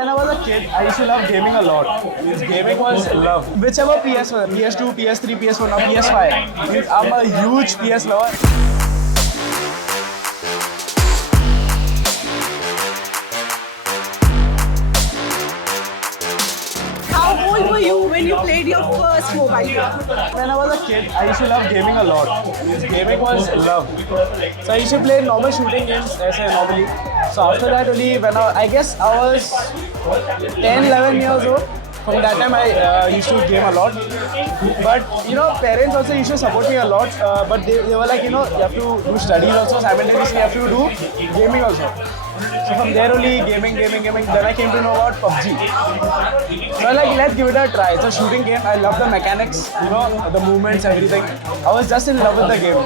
When I was a kid, I used to love gaming a lot. Means gaming was love. Whichever PS, PS2, PS3, PS4, now PS5. Means I'm a huge PS lover. How old were you when you played your first mobile game? When I was a kid, I used to love gaming a lot. Means gaming was love. So I used to play normal shooting games, as I normally. So after that only, when I guess I was 10, 11 years old. From that time I used to game a lot. But you know, parents also used to support me a lot. But they were like, you know, you have to do studies also, simultaneously you have to do gaming also. So from there only gaming. Then I came to know about PUBG. So I like, let's give it a try. It's a shooting game. I love the mechanics, you know, the movements, everything. I was just in love with the game.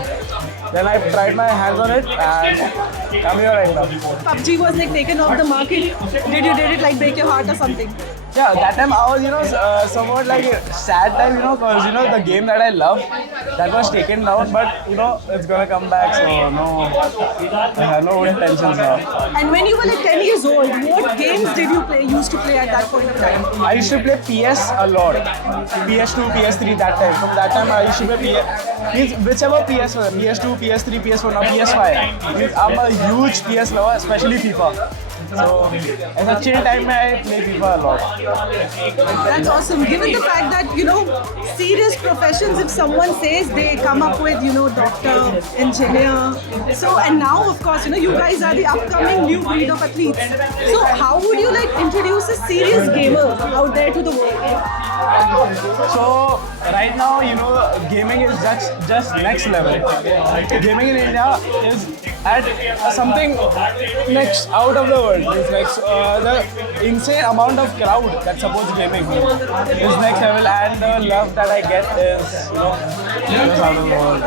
Then I tried my hands on it and I'm here right now. PUBG was like taken off the market. Did it like break your heart or something? Yeah, that time I was, you know, somewhat like sad time, you know, because, you know, the game that I love, that was taken down, but, you know, it's gonna come back, so no, I have no intentions now. And when you were like 10 years old, what games did you used to play at that point of time? I used to play PS a lot, PS2, PS3 that time. From that time I used to play PS, means whichever PS, PS2, PS3, PS4, now PS5. Means I'm a huge PS lover, especially FIFA. So, as a chill time, I play FIFA a lot. That's awesome. Given the fact that, you know, serious professions, if someone says they come up with, you know, doctor, engineer. So, and now, of course, you know, you guys are the upcoming new breed of athletes. So, how would you like introduce a serious gamer out there to the world? So, right now, you know, gaming is just next level. Gaming in India is at something next out of the world. It's like the insane amount of crowd that supports gaming is next level, and the love that I get is, you know, just out of the world.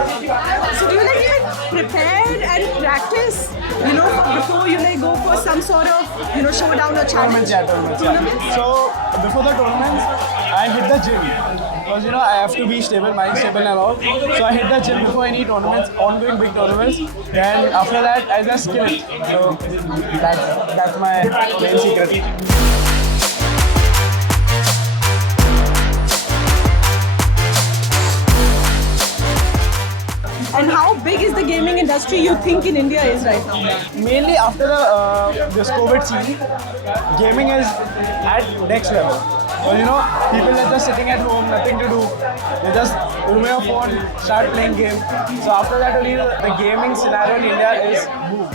So, do you like even prepare and practice, you know, before you like go for some sort of, you know, showdown or challenge? Tournaments. So, before the tournaments, I hit the gym. Because, you know, I have to be stable, mind stable and all. So I hit the gym before any tournaments, ongoing big tournaments. Then after that, I just kill it. So that's my main secret. And how big is the gaming industry you think in India is right now? Mainly after this COVID scene, gaming is at next level. So, you know, people are just sitting at home, nothing to do. They just remove your phone, start playing game. So after that only the gaming scenario in India is boom.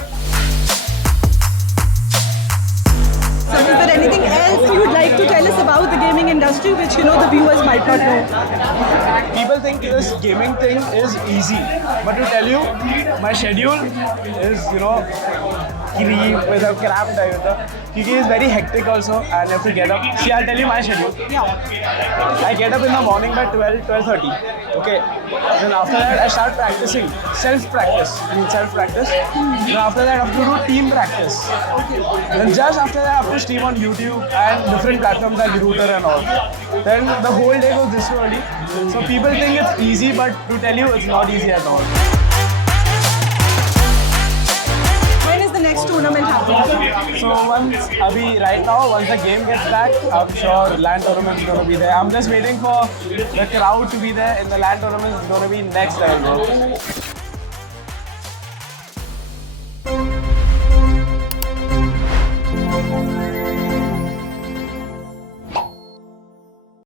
So is there anything else you would like to tell us about the gaming industry which, you know, the viewers might not know? People think this gaming thing is easy, but to tell you, my schedule is, you know, with a crap time. Because it's very hectic also, and I have to get up. See, I'll tell you my schedule. Yeah. I get up in the morning by 12:30. Okay. Then after that, I start practicing. Self-practice. Then after that, I have to do team practice. Then just after that, I have to stream on YouTube and different platforms like Router and all. Then the whole day goes this way only. So people think it's easy, but to tell you, it's not easy at all. Next tournament happening? So once right now, once the game gets back, I'm sure LAN tournament is gonna be there. I'm just waiting for the crowd to be there in the LAN tournament. It's gonna be next level, bro.